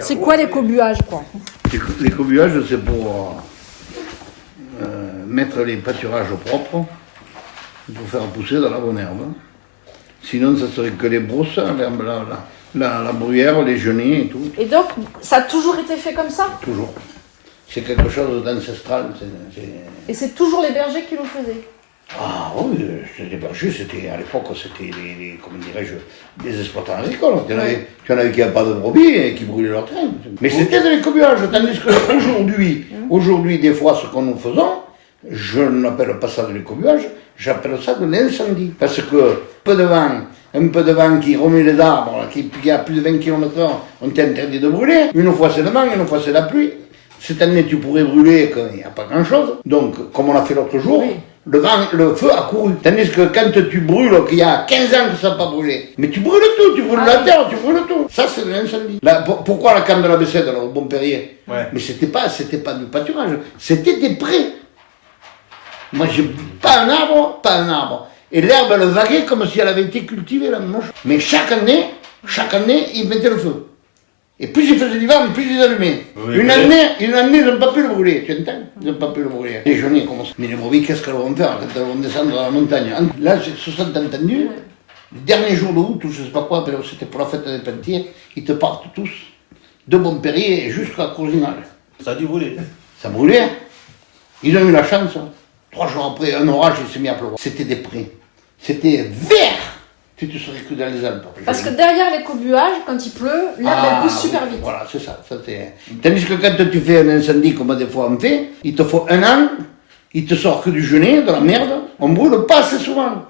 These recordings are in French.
C'est quoi l'écobuage, quoi? L'écobuage, c'est pour mettre les pâturages propres, pour faire pousser de la bonne herbe. Sinon, ça serait que les brousses, la bruyère, les genêts et tout. Et donc, ça a toujours été fait comme ça? Toujours. C'est quelque chose d'ancestral. Et c'est toujours les bergers qui le faisaient? Ah oui, c'était des bergers, à l'époque, c'était comment dirais-je, des exploitants agricoles. Tu en avais qui n'avaient pas de brebis et qui brûlaient leur train. Mais c'était de l'écobuage, tandis qu'aujourd'hui, des fois, ce que nous faisons, je n'appelle pas ça de l'écobuage, j'appelle ça de l'incendie. Parce que un peu de vent qui remet les arbres, qui a plus de 20 km/h, on t'interdit de brûler. Une fois c'est le vent, une fois c'est la pluie. Cette année, tu pourrais brûler, il n'y a pas grand-chose. Donc, comme on a fait l'autre jour, oui. Le feu a couru. Tandis que quand tu brûles, qu'il y a 15 ans que ça n'a pas brûlé, mais tu brûles tout, tu brûles la terre, tu brûles tout. Ça, c'est de l'incendie. Pourquoi la canne de la Bessède, au Bon Perrier? Ouais. Mais c'était pas du pâturage, c'était des prés. Moi, j'ai pas un arbre. Et l'herbe, elle vaguait comme si elle avait été cultivée, la moche. Mais chaque année, ils mettaient le feu. Et plus il faisait l'hiver, plus ils allumaient. Oui, une année, ils n'ont pas pu le brûler, tu entends? Ils n'ont pas pu le brûler. Les genêts commencent. Mais les brebis, qu'est-ce qu'elles vont faire quand elles vont descendre dans la montagne? Là, se sont entendus, le dernier jour de août, ou je ne sais pas quoi, c'était pour la fête des Pentiers, ils te partent tous, de Bon Perrier jusqu'à Courzinal. Ça a dû brûler. Ça brûlait. Ils ont eu la chance. 3 jours après, un orage, il s'est mis à pleuvoir. C'était des prés. C'était vert. Tu te serais cru dans les Alpes. Parce que derrière l'écobuage, quand il pleut, l'herbe elle pousse super vite. Voilà, c'est ça. Tandis que quand tu fais un incendie, comme des fois on fait, il te faut 1 an, il te sort que du genêt, de la merde. On brûle pas assez souvent.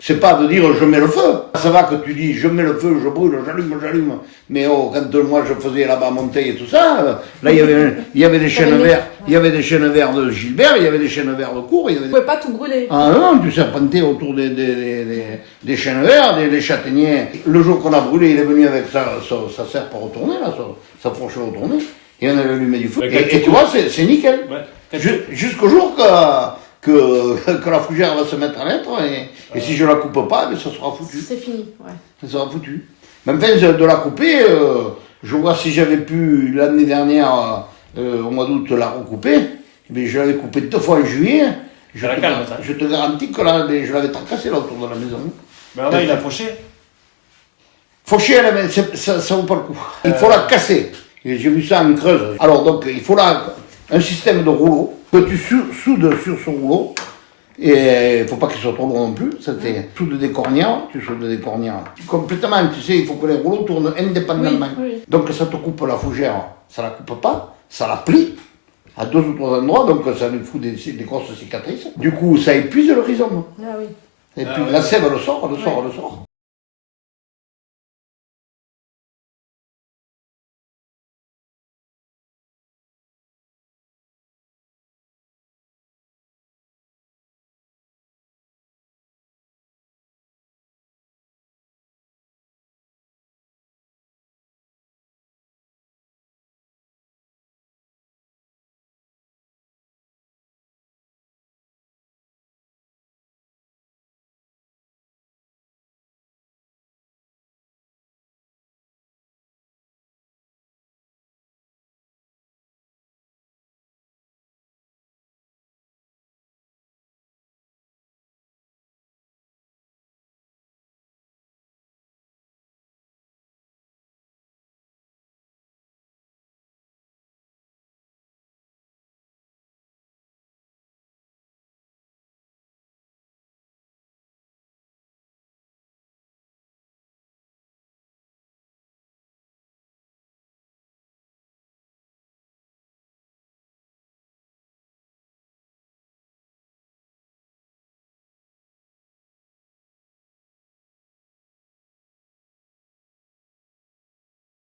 C'est pas de dire je mets le feu. Ça va que tu dis je mets le feu, je brûle, j'allume. Mais quand moi je faisais là-bas à Monteil et tout ça, là il y avait des chênes verts. Il y avait des chênes verts de Gilbert, il y avait des chênes verts de Cour. Vous pouvez pas tout brûler. Ah non, tu serpentais autour des chênes verts, des châtaigniers. Le jour qu'on a brûlé, il est venu avec sa serpe retournée, là, sa fourche retournée, et on a allumé du feu. Et tu vois, c'est nickel. Ouais. Jusqu'au jour que la fougère va se mettre à l'être, et si je la coupe pas, ça sera foutu. C'est fini, ouais. Ça sera foutu. Mais enfin, de la couper, je vois si j'avais pu, l'année dernière, au mois d'août, la recouper, mais je l'avais coupée 2 fois en juillet. Je te garantis que je l'avais tracassée là autour de la maison. Mais alors là, il a fauché. Fauché, ça vaut pas le coup. Il faut la casser. J'ai vu ça en Creuse. Alors donc, il faut un système de rouleau que tu soudes sur ce rouleau. Et il ne faut pas qu'il soit trop gros non plus. Tu soudes des cornières. Complètement, tu sais, il faut que les rouleaux tournent indépendamment. Oui. Donc ça te coupe la fougère, ça la coupe pas, ça la plie à 2 ou 3 endroits, donc ça lui fout des grosses cicatrices. Du coup, ça épuise le rhizome. Ah oui. Et puis la sève, elle sort.